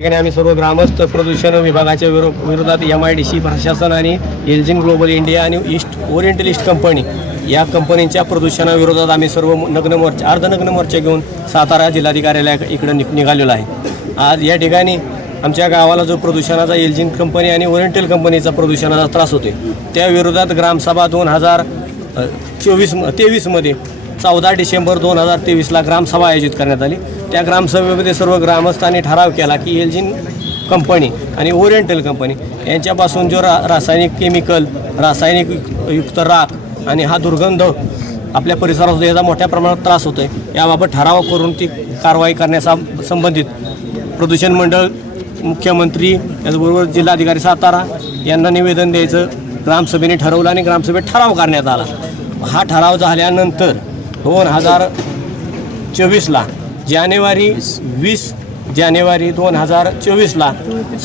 ठिकाणी आम्ही सर्व ग्रामस्थ प्रदूषण विभागाच्या विरो विरोधात एम आय डी सी प्रशासन आणि एल्जिन ग्लोबल इंडिया आणि ईस्ट ओरिएंटल ईस्ट कंपनी या कंपनींच्या प्रदूषणाविरोधात आम्ही सर्व नग्न मोर्चा अर्धनग्न मोर्चा घेऊन सातारा जिल्हाधिकार्यालया इकडं निघ निघालेलो आहे. आज या ठिकाणी आमच्या गावाला जो प्रदूषणाचा एल्जिन कंपनी आणि ओरिएंटल कंपनीचा प्रदूषणाचा त्रास होते त्याविरोधात ग्रामसभा दोन हजार चोवीस तेवीसमध्ये चौदा डिसेंबर दोन हजार तेवीसला ग्रामसभा आयोजित करण्यात आली. त्या ग्रामसभेमध्ये सर्व ग्रामस्थांनी ठराव केला की एल्जिन कंपनी आणि ओरिएंटल कंपनी यांच्यापासून जो रा रासायनिक केमिकल रासायनिक युक्त राख आणि हा दुर्गंध आपल्या परिसरात याचा मोठ्या प्रमाणात त्रास होतो आहे याबाबत ठराव करून ती कारवाई करण्याचा संबंधित प्रदूषण मंडळ मुख्यमंत्री त्याचबरोबर जिल्हाधिकारी सातारा यांना निवेदन द्यायचं ग्रामसभेने ठरवलं आणि ग्रामसभेत ठराव करण्यात आला. हा ठराव झाल्यानंतर दोन हजार चोवीसला जानेवारी वीस जानेवारी दोन हजार चोवीसला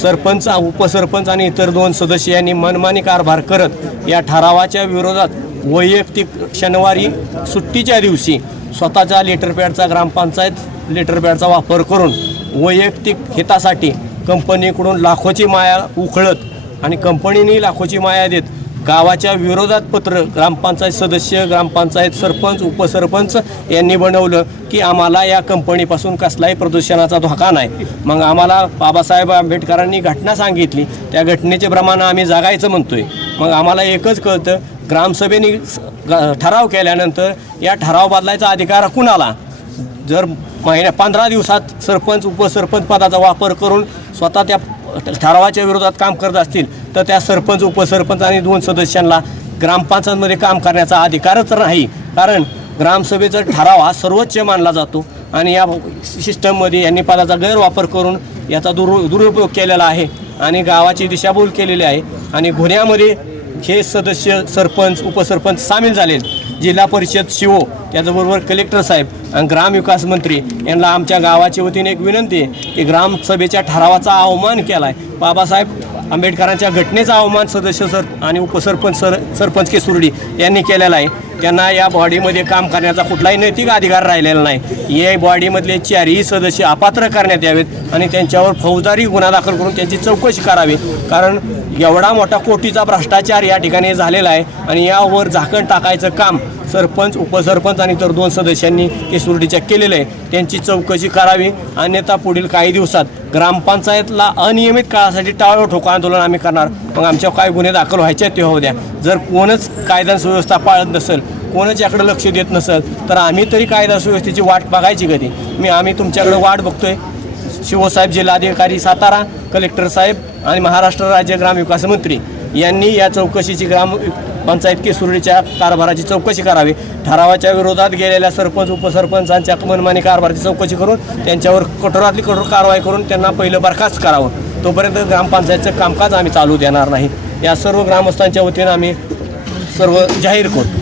सरपंच उपसरपंच आणि इतर दोन सदस्य यांनी मनमानी कारभार करत या ठरावाच्या विरोधात वैयक्तिक शनिवारी सुट्टीच्या दिवशी स्वतःच्या लेटरपॅडचा ग्रामपंचायत लेटरपॅडचा वापर करून वैयक्तिक हितासाठी कंपनीकडून लाखोची माया उखळत आणि कंपनीने लाखोची माया देत गावाच्या विरोधात पत्र ग्रामपंचायत सदस्य ग्रामपंचायत सरपंच उपसरपंच यांनी बनवलं की आम्हाला या कंपनीपासून कसलाही प्रदूषणाचा धोका नाही. मग आम्हाला बाबासाहेब आंबेडकरांनी घटना सांगितली. त्या घटनेचे प्रमाण आम्ही जगायचं म्हणतोय. मग आम्हाला एकच कळतं ग्रामसभेने ग- ठराव केल्यानंतर या ठराव बदलायचा अधिकार कुणाला जर महिन्या पंधरा दिवसात सरपंच उपसरपंच पदाचा वापर करून स्वतः त्या ठरावाच्या विरोधात काम करत असतील तर त्या सरपंच उपसरपंच आणि दोन सदस्यांना ग्रामपंचायतमध्ये काम करण्याचा अधिकारच नाही. कारण ग्रामसभेचा ठराव हा सर्वोच्च मानला जातो आणि या सिस्टममध्ये यांनी पदाचा गैरवापर करून याचा दुर दुरुपयोग केलेला आहे आणि गावाची दिशाभूल केलेली आहे आणि गुन्ह्यामध्ये हे सदस्य सरपंच उपसरपंच सामील झाले जिल्हा परिषद शिवो त्याचबरोबर कलेक्टर साहेब ग्रामविकास मंत्री यांना आमच्या गावाच्या वतीने एक विनंती आहे की ग्रामसभेच्या ठरावाचा अवमान केला आहे बाबासाहेब आंबेडकरांच्या घटनेचा अवमान सदस्य सर आणि उपसरपंच सर सरपंच के सुरडी यांनी केलेला आहे. त्यांना या बॉडीमध्ये काम करण्याचा कुठलाही नैतिक अधिकार राहिलेला नाही. या बॉडीमधले चारही सदस्य अपात्र करण्यात यावेत आणि त्यांच्यावर फौजदारी गुन्हा दाखल करून त्यांची चौकशी करावी. कारण एवढा मोठा कोटीचा भ्रष्टाचार या ठिकाणी झालेला आहे आणि यावर झाकण टाकायचं काम सरपंच उपसरपंच आणि इतर दोन सदस्यांनी सुरडीच्या केलेलं आहे. त्यांची चौकशी करावी. अन्यथा पुढील काही दिवसात ग्रामपंचायतला अनियमित काळासाठी टाळो ठोको आंदोलन आम्ही करणार. मग आमच्यावर काय गुन्हे दाखल व्हायचे आहेत ते होऊ द्या. जर कोणच कायदा सुव्यवस्था पाळत नसेल कोणच याकडे लक्ष देत नसेल तर आम्ही तरी कायदा सुव्यवस्थेची वाट बघायची कधी? मी आम्ही तुमच्याकडे वाट बघतोय. शिवसाहेब जिल्हाधिकारी सातारा कलेक्टर साहेब आणि महाराष्ट्र राज्य ग्रामविकास मंत्री. यांनी या चौकशीची ग्राम पंचायत केसुर्डीच्या कारभाराची चौकशी करावी. ठरावाच्या विरोधात गेलेल्या सरपंच उपसरपंचांच्या मनमानी कारभाराची चौकशी करून त्यांच्यावर कठोरातली कठोर कारवाई करून त्यांना पहिलं बरखास्त करावं. तोपर्यंत ग्रामपंचायतचं कामकाज आम्ही चालू देणार नाही. या सर्व ग्रामस्थांच्या वतीनं आम्ही सर्व जाहीर करतो.